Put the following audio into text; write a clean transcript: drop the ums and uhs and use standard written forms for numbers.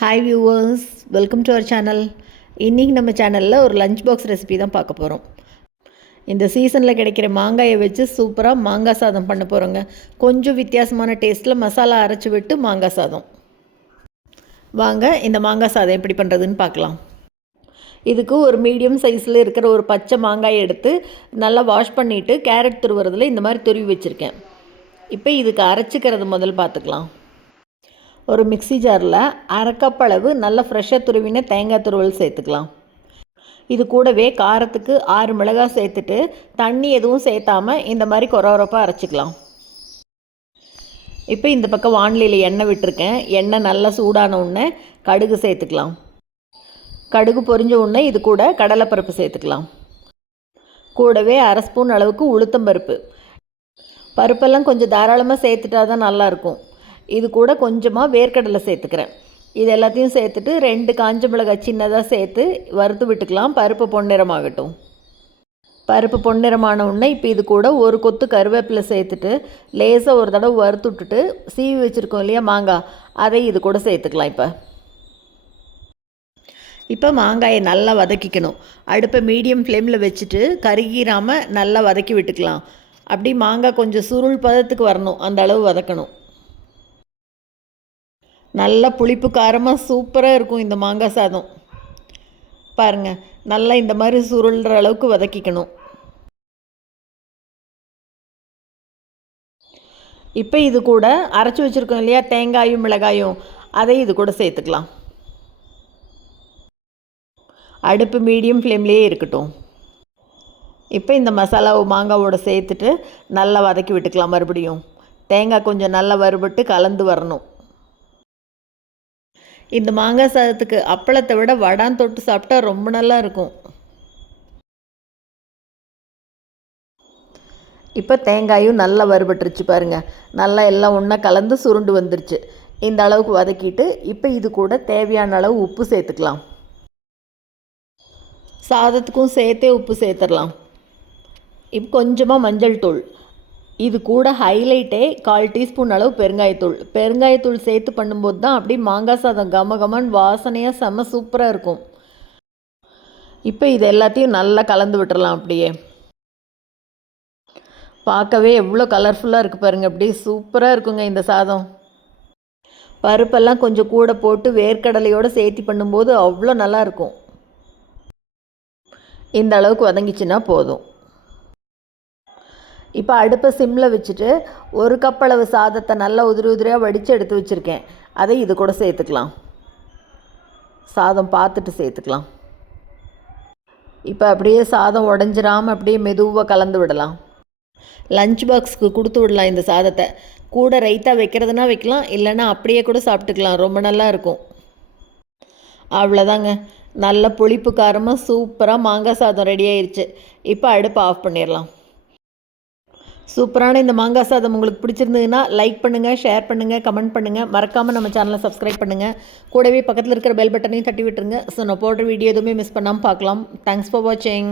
Hi viewers, welcome to our channel. இன்றைக்கி நம்ம சேனலில் ஒரு லஞ்ச் பாக்ஸ் ரெசிபி தான் பார்க்க போகிறோம். இந்த சீசனில் கிடைக்கிற மாங்காயை வச்சு சூப்பராக மாங்காய் சாதம் பண்ண போகிறோங்க. கொஞ்சம் வித்தியாசமான டேஸ்ட்டில் மசாலா அரைச்சி விட்டு மாங்காய் சாதம். வாங்க இந்த மாங்காய் சாதம் எப்படி பண்ணுறதுன்னு பார்க்கலாம். இதுக்கு ஒரு மீடியம் சைஸில் இருக்கிற ஒரு பச்சை மாங்காயை எடுத்து நல்லா வாஷ் பண்ணிவிட்டு கேரட் துருவுறதில் இந்த மாதிரி துருவி வச்சுருக்கேன். இப்போ இதுக்கு அரைச்சிக்கிறது முதல் பார்த்துக்கலாம். ஒரு மிக்ஸி ஜாரில் அரை கப் அளவு நல்ல ஃப்ரெஷ்ஷாக துருவின தேங்காய் துருவல் சேர்த்துக்கலாம். இது கூடவே காரத்துக்கு 6 மிளகாய் சேர்த்துட்டு தண்ணி எதுவும் சேர்த்தாமல் இந்த மாதிரி கொரப்பாக அரைச்சிக்கலாம். இப்போ இந்த பக்கம் வானிலையில் எண்ணெய் விட்டுருக்கேன். எண்ணெய் நல்லா சூடான உடனே கடுகு சேர்த்துக்கலாம். கடுகு பொரிஞ்ச உடனே இது கூட கடலைப்பருப்பு சேர்த்துக்கலாம். கூடவே அரை ஸ்பூன் அளவுக்கு உளுத்தம்பருப்பு. பருப்பெல்லாம் கொஞ்சம் தாராளமாக சேர்த்துட்டா தான் நல்லாயிருக்கும். இது கூட கொஞ்சமாக வேர்க்கடலை சேர்த்துக்கிறேன். இது எல்லாத்தையும் சேர்த்துட்டு 2 காஞ்ச மிளகாய் சின்னதாக சேர்த்து வறுத்து விட்டுக்கலாம். பருப்பு பொன்னிறமாகட்டும். பருப்பு பொன்னிறமான உடனே இப்போ இது கூட ஒரு கொத்து கருவேப்பிலை சேர்த்துட்டு லேசாக ஒரு தடவை வறுத்து விட்டுட்டு சீவி வச்சுருக்கோம் இல்லையா மாங்காய், அதை இது கூட சேர்த்துக்கலாம். இப்போ மாங்காயை நல்லா வதக்கிக்கணும். அடுப்பை மீடியம் ஃப்ளேமில் வச்சுட்டு கருகிராமல் நல்லா வதக்கி விட்டுக்கலாம். அப்படி மாங்காய் கொஞ்சம் சுருள் பதத்துக்கு வரணும், அந்த அளவு வதக்கணும். நல்லா புளிப்பு காரமாக சூப்பராக இருக்கும் இந்த மாங்காய் சாதம். பாருங்கள், நல்லா இந்த மாதிரி சுருள்ற அளவுக்கு வதக்கிக்கணும். இப்போ இது கூட அரைச்சி வச்சுருக்கோம் இல்லையா தேங்காயும் மிளகாயும், அதை இது கூட சேர்த்துக்கலாம். அடுப்பு மீடியம் ஃப்ளேம்லேயே இருக்கட்டும். இப்போ இந்த மசாலாவை மாங்காவோடு சேர்த்துட்டு நல்லா வதக்கி விட்டுக்கலாம். மறுபடியும் தேங்காய் கொஞ்சம் நல்லா வறுபட்டு கலந்து வரணும். இந்த மாங்காய் சாதத்துக்கு அப்பளத்தை விட வடான் தொட்டு சாப்பிட்டா ரொம்ப நல்லா இருக்கும். இப்போ தேங்காயும் நல்லா வறுபட்டுருச்சு பாருங்கள். நல்லா எல்லாம் ஒன்றா கலந்து சுருண்டு வந்துருச்சு. இந்த அளவுக்கு வதக்கிட்டு இப்போ இது கூட தேவையான அளவு உப்பு சேர்த்துக்கலாம். சாதத்துக்கும் சேர்த்தே உப்பு சேர்த்துடலாம். இப்போ கொஞ்சமாக மஞ்சள் தூள். இது கூட ஹைலைட்டே 1/4 டீஸ்பூன் அளவு பெருங்காயத்தூள் சேர்த்து பண்ணும்போது தான் அப்படி மாங்காய் சாதம் கமகமன் வாசனையாக செம்ம சூப்பராக இருக்கும். இப்போ இது எல்லாத்தையும் நல்லா கலந்து விட்டுறலாம். அப்படியே பார்க்கவே எவ்வளோ கலர்ஃபுல்லாக இருக்குது பாருங்கள். அப்படியே சூப்பராக இருக்குங்க இந்த சாதம். பருப்பெல்லாம் கொஞ்சம் கூட போட்டு வேர்க்கடலையோடு சேர்த்து பண்ணும்போது அவ்வளோ நல்லாயிருக்கும். இந்த அளவுக்கு வதங்கிச்சுன்னா போதும். இப்போ அடுப்பை சிம்மில் வச்சுட்டு 1 கப் அளவு சாதத்தை நல்லா உதிரியாக வடித்து எடுத்து வச்சுருக்கேன். அதை இது கூட சேர்த்துக்கலாம். சாதம் பார்த்துட்டு சேர்த்துக்கலாம். இப்போ அப்படியே சாதம் உடஞ்சிராமல் அப்படியே மெதுவாக கலந்து விடலாம். லஞ்ச் பாக்ஸுக்கு கொடுத்து விடலாம் இந்த சாதத்தை. கூட ரைத்தா வைக்கிறதுனா வைக்கலாம், இல்லைன்னா அப்படியே கூட சாப்பிட்டுக்கலாம். ரொம்ப நல்லா இருக்கும். அவ்வளோதாங்க, நல்ல புளிப்பு காரமாக சூப்பராக மாங்காய் சாதம் ரெடி ஆயிடுச்சு. இப்போ அடுப்பை ஆஃப் பண்ணிடலாம். சூப்பரான இந்த மாங்காய் சாதம் உங்களுக்கு பிடிச்சிருந்ததுன்னா லைக் பண்ணுங்கள், ஷேர் பண்ணுங்கள், கமெண்ட் பண்ணுங்கள். மறக்காமல் நம்ம சேனலை சப்ஸ்கிரைப் பண்ணுங்கள். கூடவே பக்கத்தில் இருக்கிற பெல் பட்டனையும் தட்டி விட்டுருங்க. ஸோ நான் போடுற வீடியோ எதுவுமே மிஸ் பண்ணாமல் பார்க்கலாம். தேங்க்ஸ் ஃபார் வாட்சிங்.